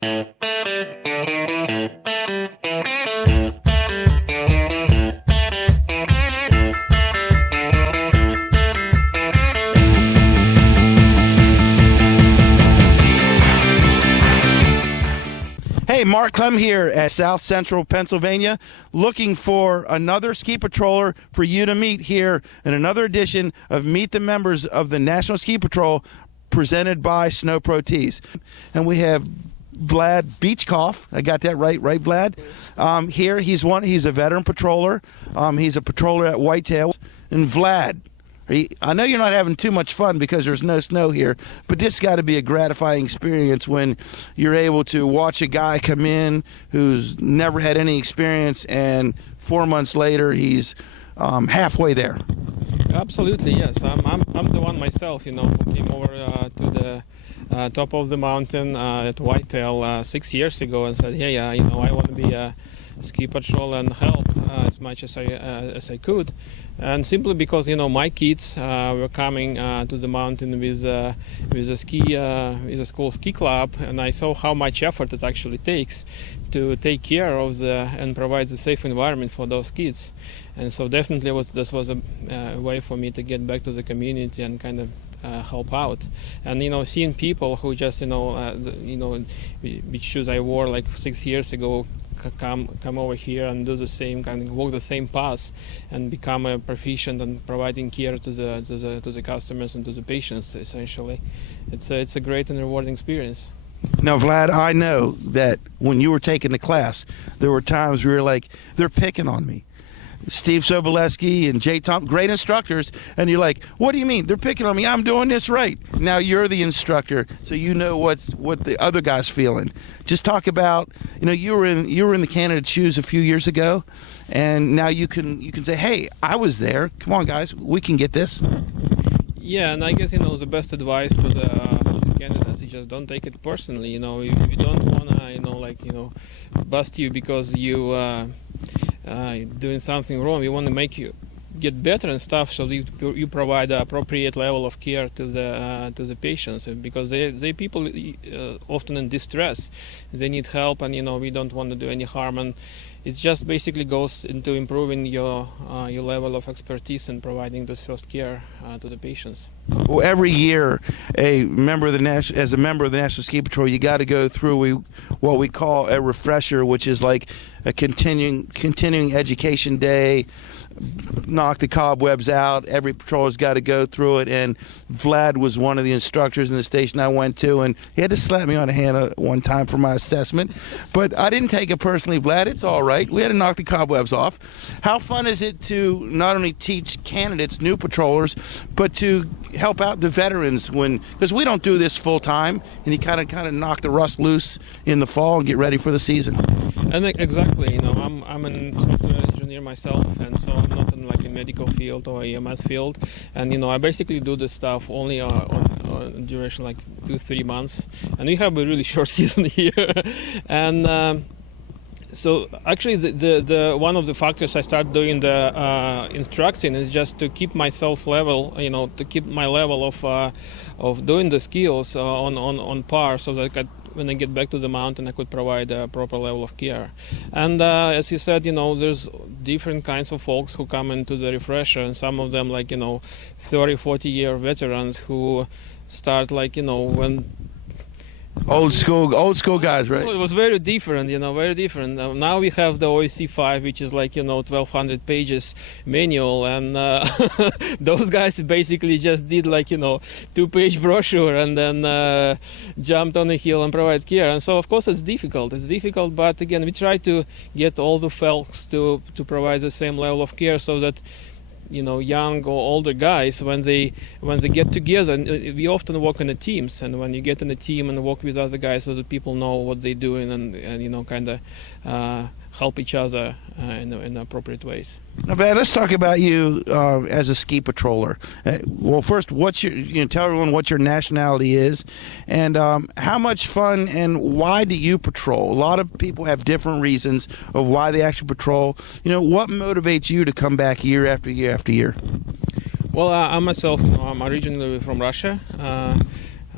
Hey, Mark Clem here at South Central Pennsylvania, looking for another ski patroller for you to meet here in another edition of Meet the Members of the National Ski Patrol, presented by Snow Pro Tees. And we have Vlad Bychov. I got that right, Vlad? Here, he's a veteran patroller. He's a patroller at Whitetail. And Vlad, I know you're not having too much fun because there's no snow here, but this got to be a gratifying experience when you're able to watch a guy come in who's never had any experience, and 4 months later he's halfway there. Absolutely, yes. I'm the one myself, who came over to the top of the mountain at Whitetail 6 years ago and said, hey, I want to be a ski patrol and help as much as I could. And simply because my kids were coming to the mountain with a school ski club, and I saw how much effort it actually takes to take care of and provide the safe environment for those kids. And so definitely this was a way for me to get back to the community and kind of help out. And seeing people who just which shoes I wore like 6 years ago come over here and do the same kind of walk the same path and become a proficient and providing care to the customers and to the patients. Essentially, it's a great and rewarding experience. Now, Vlad, I know that when you were taking the class, there were times where you're like, they're picking on me. Steve Sobolewski and Jay Thompson, great instructors, and you're like, what do you mean? They're picking on me. I'm doing this right. Now you're the instructor, so you know what the other guy's feeling. Just talk about, you were in the candidate's shoes a few years ago, and now you can say, hey, I was there. Come on, guys, we can get this. Yeah, and I guess the best advice for the candidates is just don't take it personally. You don't wanna bust you because you doing something wrong. We want to make you get better and stuff, so you provide the appropriate level of care to the patients, because they people often in distress. They need help, and we don't want to do any harm, and it just basically goes into improving your level of expertise and providing this first care to the patients. Well, every year, as a member of the National Ski Patrol, you got to go through what we call a refresher, which is like a continuing education day. Knock the cobwebs out. Every patroller's got to go through it, and Vlad was one of the instructors in the station I went to, and he had to slap me on the hand one time for my assessment, but I didn't take it personally, Vlad. It's all right. We had to knock the cobwebs off. How fun is it to not only teach candidates, new patrollers, but to help out the veterans because we don't do this full time, and you kind of knock the rust loose in the fall and get ready for the season? And exactly, I'm a software engineer myself, and so I'm not in like a medical field or EMS field, and I basically do this stuff only on duration like 2-3 months, and we have a really short season here, and so actually the one of the factors I start doing the instructing is just to keep myself level, to keep my level of doing the skills on par, so that when I get back to the mountain, I could provide a proper level of care. And as you said, there's different kinds of folks who come into the refresher, and some of them 30-40 year veterans who start when old school guys, right? It was very different, very different. Now we have the OEC5, which is 1,200 pages manual, and those guys basically just did 2-page brochure and then jumped on the hill and provide care. And so of course it's difficult, but again, we try to get all the folks to provide the same level of care, so that young or older guys, when they get together, and we often work in the teams, and when you get in a team and work with other guys, so that people know what they're doing and kind of help each other in appropriate ways. Now, Vlad, let's talk about you as a ski patroller. Well, first, tell everyone what your nationality is, and how much fun and why do you patrol? A lot of people have different reasons of why they actually patrol. What motivates you to come back year after year after year? Well, I myself, I'm originally from Russia.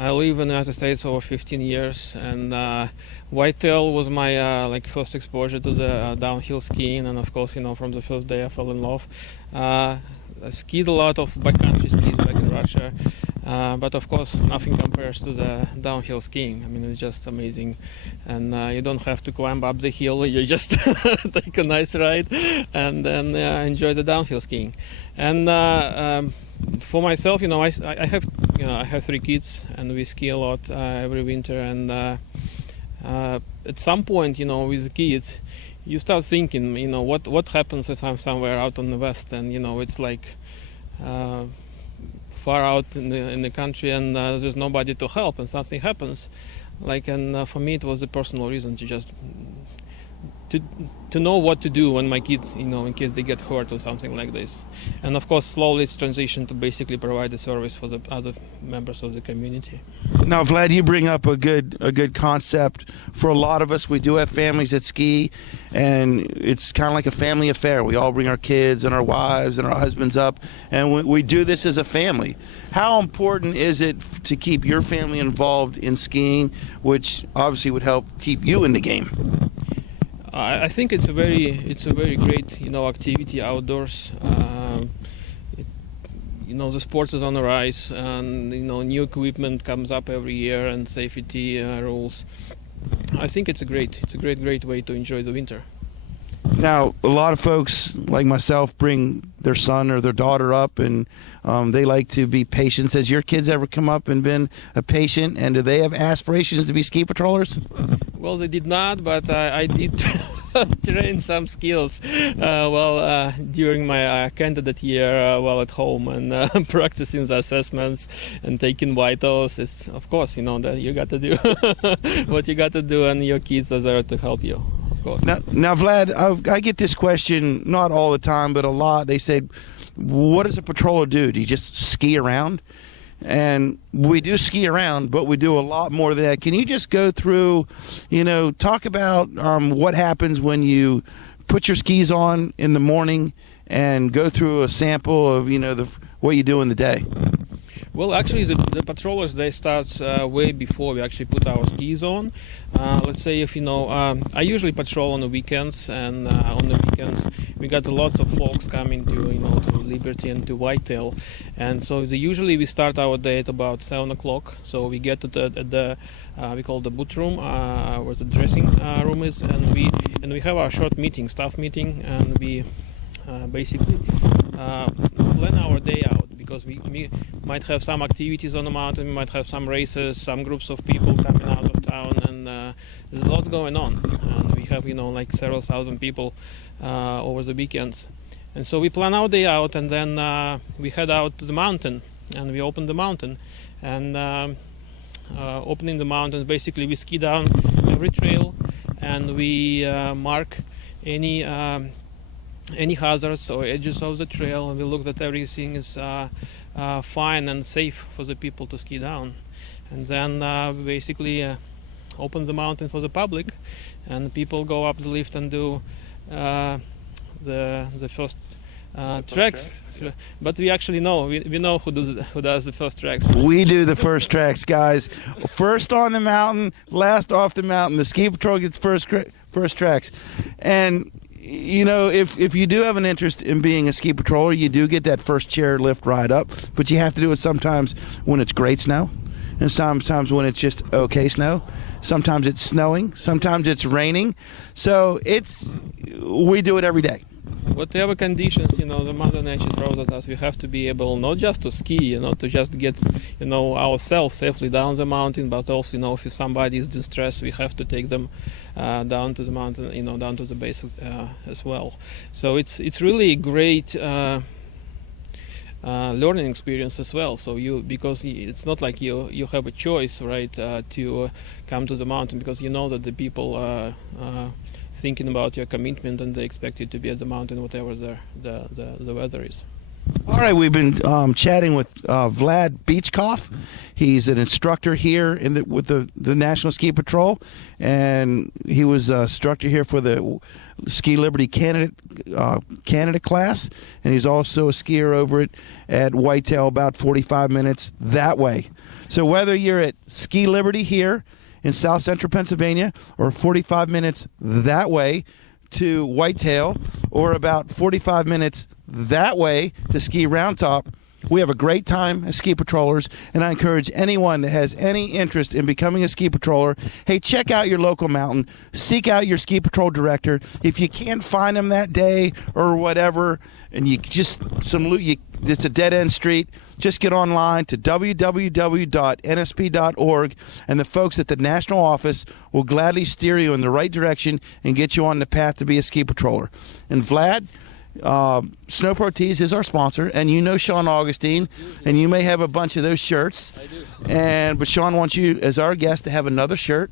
I live in the United States over 15 years, and Whitetail was my first exposure to the downhill skiing, and of course, from the first day I fell in love. I skied a lot of backcountry skis back in Russia, but of course nothing compares to the downhill skiing. I mean, it's just amazing, and you don't have to climb up the hill. You just take a nice ride and then enjoy the downhill skiing. And for myself, I have 3 kids, and we ski a lot every winter. And at some point, with the kids, you start thinking, what happens if I'm somewhere out on the west, and it's like far out in the country, and there's nobody to help, and something happens. And for me, it was a personal reason to just to know what to do when my kids, in case they get hurt or something like this. And of course, slowly it's transitioned to basically provide the service for the other members of the community. Now, Vlad, you bring up a good concept. For a lot of us, we do have families that ski, and it's kind of like a family affair. We all bring our kids and our wives and our husbands up, and we do this as a family. How important is it to keep your family involved in skiing, which obviously would help keep you in the game? I think it's a very great activity outdoors. The sport is on the rise, and new equipment comes up every year, and safety rules. I think it's a great way to enjoy the winter. Now, a lot of folks like myself bring their son or their daughter up, and they like to be patients. Has your kids ever come up and been a patient, and do they have aspirations to be ski patrollers? Well, they did not, but I did train some skills during my candidate year while at home, and practicing the assessments and taking vitals. It's, of course, that you got to do what you got to do, and your kids are there to help you. Now, Vlad, I get this question not all the time, but a lot. They say, what does a patroller do? Do you just ski around? And we do ski around, but we do a lot more than that. Can you just go through, talk about what happens when you put your skis on in the morning and go through a sample of, what you do in the day? Well, actually, the patrollers, they start way before we actually put our skis on. Let's say I usually patrol on the weekends, and on the weekends we got lots of folks coming to Liberty and to Whitetail, and so usually we start our day at about 7 o'clock. So we get to the we call the boot room, where the dressing room is, and we have our short meeting, staff meeting, and we basically plan our day out. Because we might have some activities on the mountain, we might have some races, some groups of people coming out of town, and there's lots going on. And we have, several thousand people over the weekends. And so we plan our day out, and then we head out to the mountain, and we open the mountain. And opening the mountain, basically we ski down every trail, and we mark any hazards or edges of the trail, and we look that everything is fine and safe for the people to ski down. And then we basically open the mountain for the public, and people go up the lift and do the first tracks. But we actually know we know who does the first tracks. We do the first tracks, guys. First on the mountain, last off the mountain. The ski patrol gets first tracks. And if you do have an interest in being a ski patroller, you do get that first chair lift ride up, but you have to do it sometimes when it's great snow, and sometimes when it's just okay snow. Sometimes it's snowing, sometimes it's raining. So we do it every day. Whatever conditions, the Mother Nature throws at us, we have to be able not just to ski, to just get, ourselves safely down the mountain, but also, if somebody is distressed, we have to take them down to the mountain, down to the base as well. So it's really a great learning experience as well. So because it's not like you have a choice, right, to come to the mountain, because you know that the people are thinking about your commitment, and they expect you to be at the mountain whatever the weather is. All right, we've been chatting with Vlad Bychov. He's an instructor here with the National Ski Patrol, and he was an instructor here for the Ski Liberty Canada class, and he's also a skier over at Whitetail, about 45 minutes that way. So whether you're at Ski Liberty here in South Central Pennsylvania, or 45 minutes that way to Whitetail, or about 45 minutes that way to Ski Round Top, we have a great time as ski patrollers, and I encourage anyone that has any interest in becoming a ski patroller, hey, check out your local mountain, seek out your ski patrol director. If you can't find them that day or whatever, and you just it's a dead-end street, just get online to www.nsp.org, and the folks at the national office will gladly steer you in the right direction and get you on the path to be a ski patroller. And Vlad, Snow Pro Tees is our sponsor, and you know Sean Augustine, and you may have a bunch of those shirts. I do. But Sean wants you as our guest to have another shirt,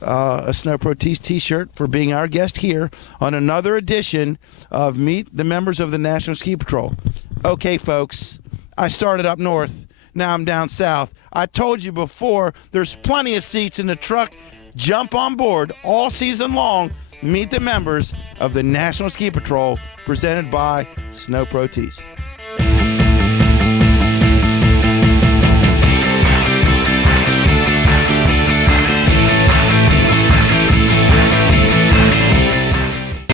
a Snow Pro Tees t-shirt for being our guest here on another edition of Meet the Members of the National Ski Patrol. Okay, folks, I started up north. Now I'm down south. I told you before, there's plenty of seats in the truck. Jump on board all season long. Meet the members of the National Ski Patrol, presented by Snow Pro Tees.